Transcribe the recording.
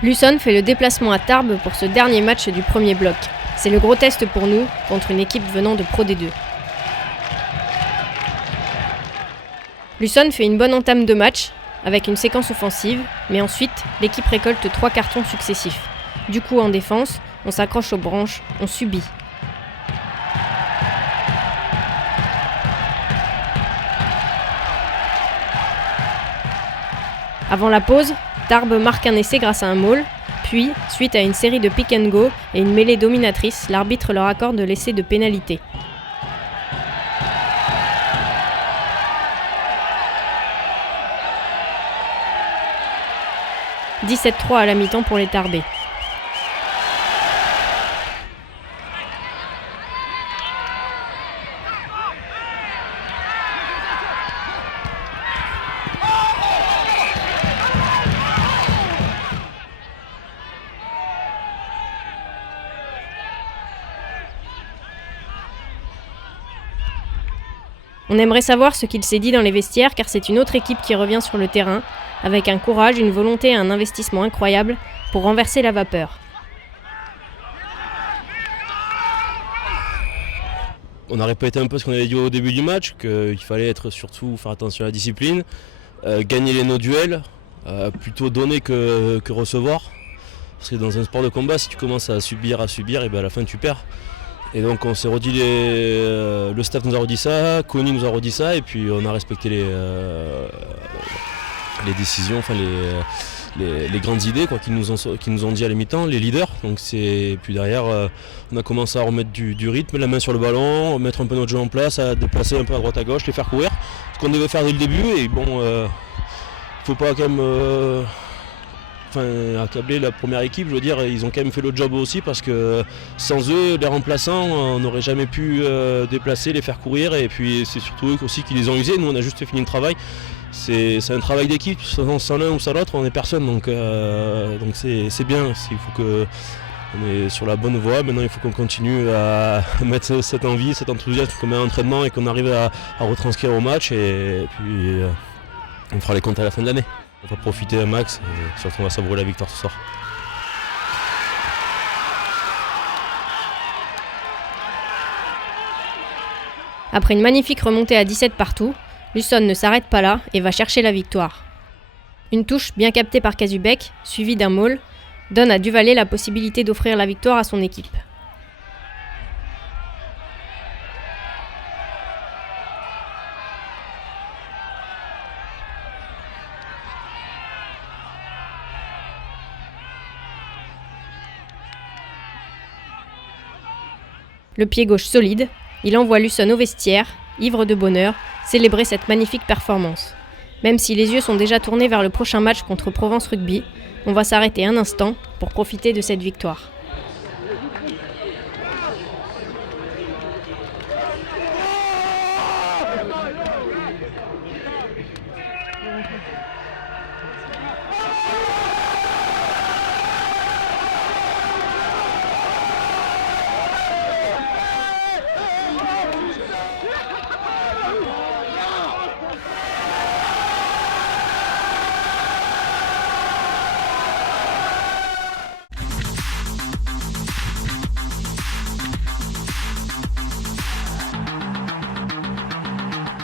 Luçon fait le déplacement à Tarbes pour ce dernier match du premier bloc. C'est le gros test pour nous contre une équipe venant de Pro D2. Luçon fait une bonne entame de match avec une séquence offensive, mais ensuite l'équipe récolte 3 cartons successifs. Du coup en défense, on s'accroche aux branches, on subit. Avant la pause, Tarbes marque un essai grâce à un maul, puis, suite à une série de pick and go et une mêlée dominatrice, l'arbitre leur accorde l'essai de pénalité. « 17-3 à la mi-temps pour les Tarbais. On aimerait savoir ce qu'il s'est dit dans les vestiaires car c'est une autre équipe qui revient sur le terrain, avec un courage, une volonté et un investissement incroyable pour renverser la vapeur. On a répété un peu ce qu'on avait dit au début du match, qu'il fallait surtout faire attention à la discipline, gagner nos duels, plutôt donner que recevoir. Parce que dans un sport de combat, si tu commences à subir, et bien à la fin tu perds. Et donc on s'est redit, le staff nous a redit ça, Connie nous a redit ça, et puis on a respecté les décisions, enfin les grandes idées qu'ils nous ont dit à la mi-temps, les leaders. Donc puis derrière, on a commencé à remettre du rythme, la main sur le ballon, mettre un peu notre jeu en place, à déplacer un peu à droite à gauche, les faire courir, ce qu'on devait faire dès le début. Et bon, faut pas quand même accabler la première équipe, je veux dire, ils ont quand même fait le job aussi parce que sans eux, les remplaçants, on n'aurait jamais pu déplacer, les faire courir, et puis c'est surtout eux aussi qui les ont usés. Nous on a juste fini le travail, c'est un travail d'équipe, sans l'un ou sans l'autre on n'est personne, donc c'est bien, il faut que on est sur la bonne voie. Maintenant il faut qu'on continue à mettre cette envie, cet enthousiasme qu'on met à l'entraînement et qu'on arrive à retranscrire au match, et puis on fera les comptes à la fin de l'année. On va profiter un max et surtout on va savourer la victoire ce soir. Après une magnifique remontée à 17 partout, Luçon ne s'arrête pas là et va chercher la victoire. Une touche bien captée par Kazubek, suivie d'un maul, donne à Duvalet la possibilité d'offrir la victoire à son équipe. Le pied gauche solide, il envoie Luçon au vestiaire, ivre de bonheur, célébrer cette magnifique performance. Même si les yeux sont déjà tournés vers le prochain match contre Provence Rugby, on va s'arrêter un instant pour profiter de cette victoire.